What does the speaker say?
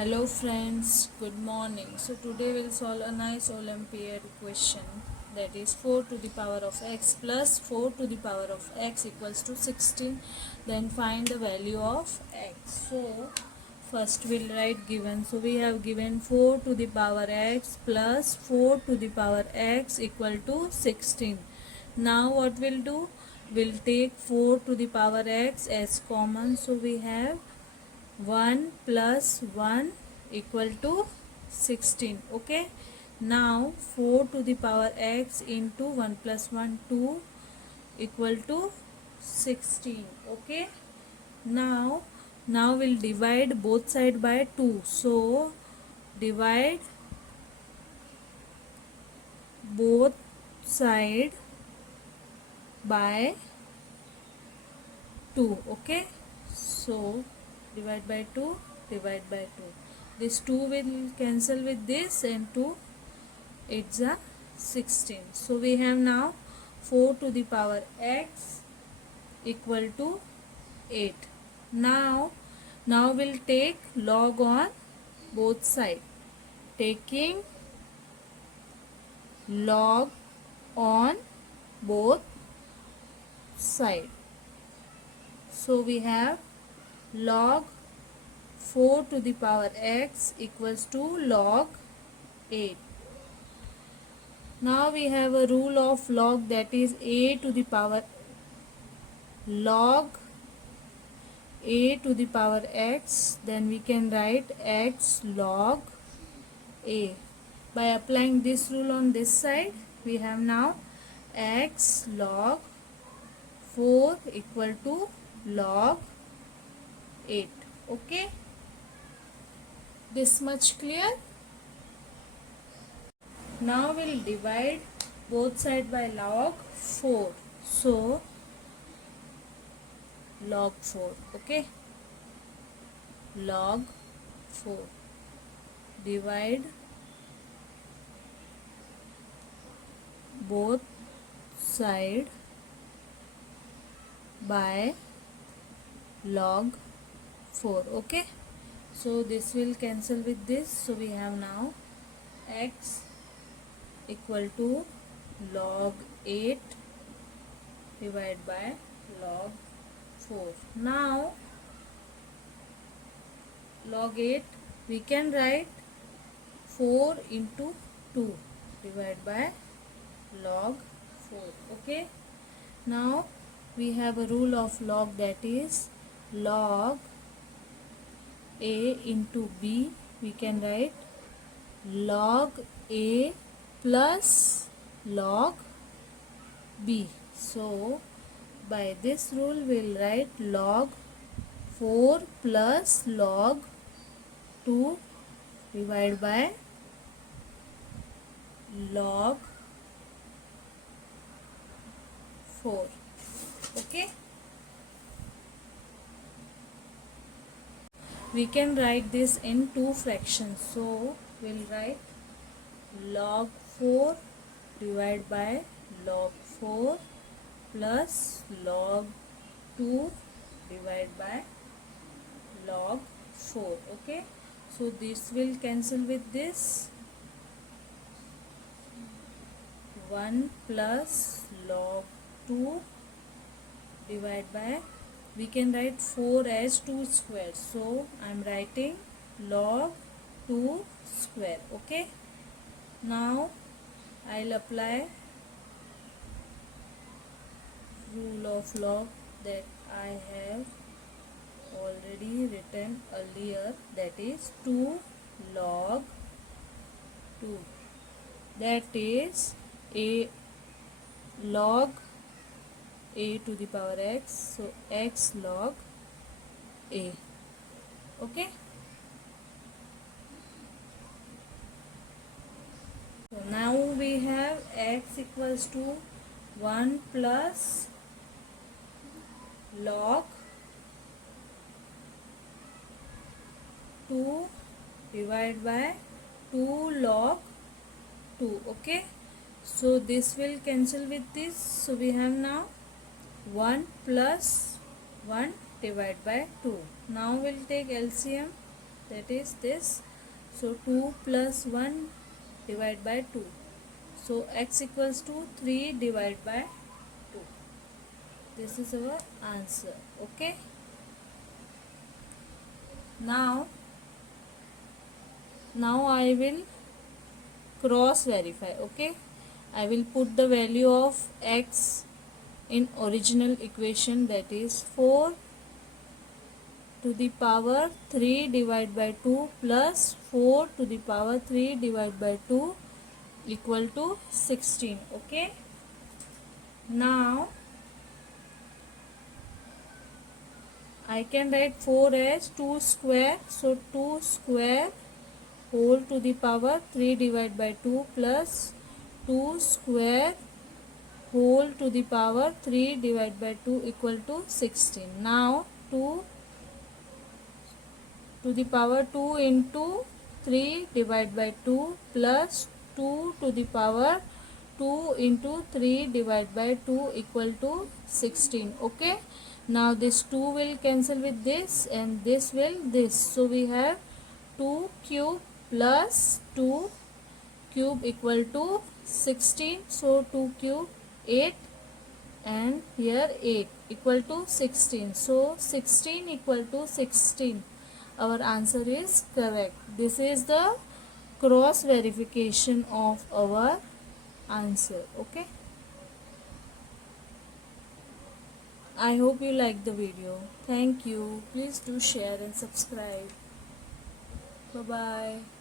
Hello friends, good morning. So today we'll solve a nice Olympiad question, that is 4 to the power of x plus 4 to the power of x equals to 16. Then find the value of x. So first we'll write given. So we have given 4 to the power x plus 4 to the power x equal to 16. Now what we'll do? We'll take 4 to the power x as common. So we have 1 plus 1 equal to 16. Okay, now 4 to the power x into 1 plus 1 2 equal to 16. Okay, now we'll divide both side by 2. So divide both side by 2. Okay, so divide by 2, divide by 2. This 2 will cancel with this and 2 it's a 16. So we have now 4 to the power x equal to 8. Now we'll take log on both sides. Taking log on both sides. So we have log 4 to the power x equals to log 8. Now we have a rule of log, that is a to the power log a to the power x. Then we can write x log a. By applying this rule on this side, we have now x log 4 equal to log 8. Okay, this much clear? Now we'll divide both sides by log 4. So log 4. Okay, log 4. Divide both side by log 4. Okay, so this will cancel with this. So we have now x equal to log 8 divided by log 4. Now log 8 we can write 4 into 2 divided by log 4. Okay, now we have a rule of log, that is log a into b. We can write log a plus log b. So by this rule we'll write log 4 plus log 2 divided by log 4. Okay, we can write this in two fractions. So we'll write log 4 divided by log 4 plus log 2 divided by log 4. Okay, so this will cancel with this. 1 plus log 2 divided by, we can write 4 as 2 square. So I am writing log 2 square. Okay, now I'll apply rule of log that I have already written earlier, that is 2 log 2, that is a log a to the power x. So x log a. Okay, so now we have x equals to 1 plus log 2 divided by 2 log 2. Okay, so this will cancel with this. So we have now 1 plus 1 divided by 2. Now we'll take LCM. that is this. So 2 plus 1 divided by 2. So x equals to 3 divided by 2. This is our answer. Okay. Now I will cross verify. Okay. I will put the value of x in original equation, that is 4 to the power 3 divided by 2 plus 4 to the power 3 divided by 2 equal to 16. Okay. Now I can write 4 as 2 square. So 2 square whole to the power 3 divided by 2 plus 2 square whole to the power 3 divided by 2 equal to 16. Now 2 to the power 2 into 3 divided by 2 plus 2 to the power 2 into 3 divided by 2 equal to 16. Okay. Now this 2 will cancel with this and this will this. So we have 2 cube plus 2 cube equal to 16. So 2 cube 8 and here 8 equal to 16. So 16 equal to 16. Our answer is correct. This is the cross verification of our answer. Okay. I hope you like the video. Thank you. Please do share and subscribe. Bye bye.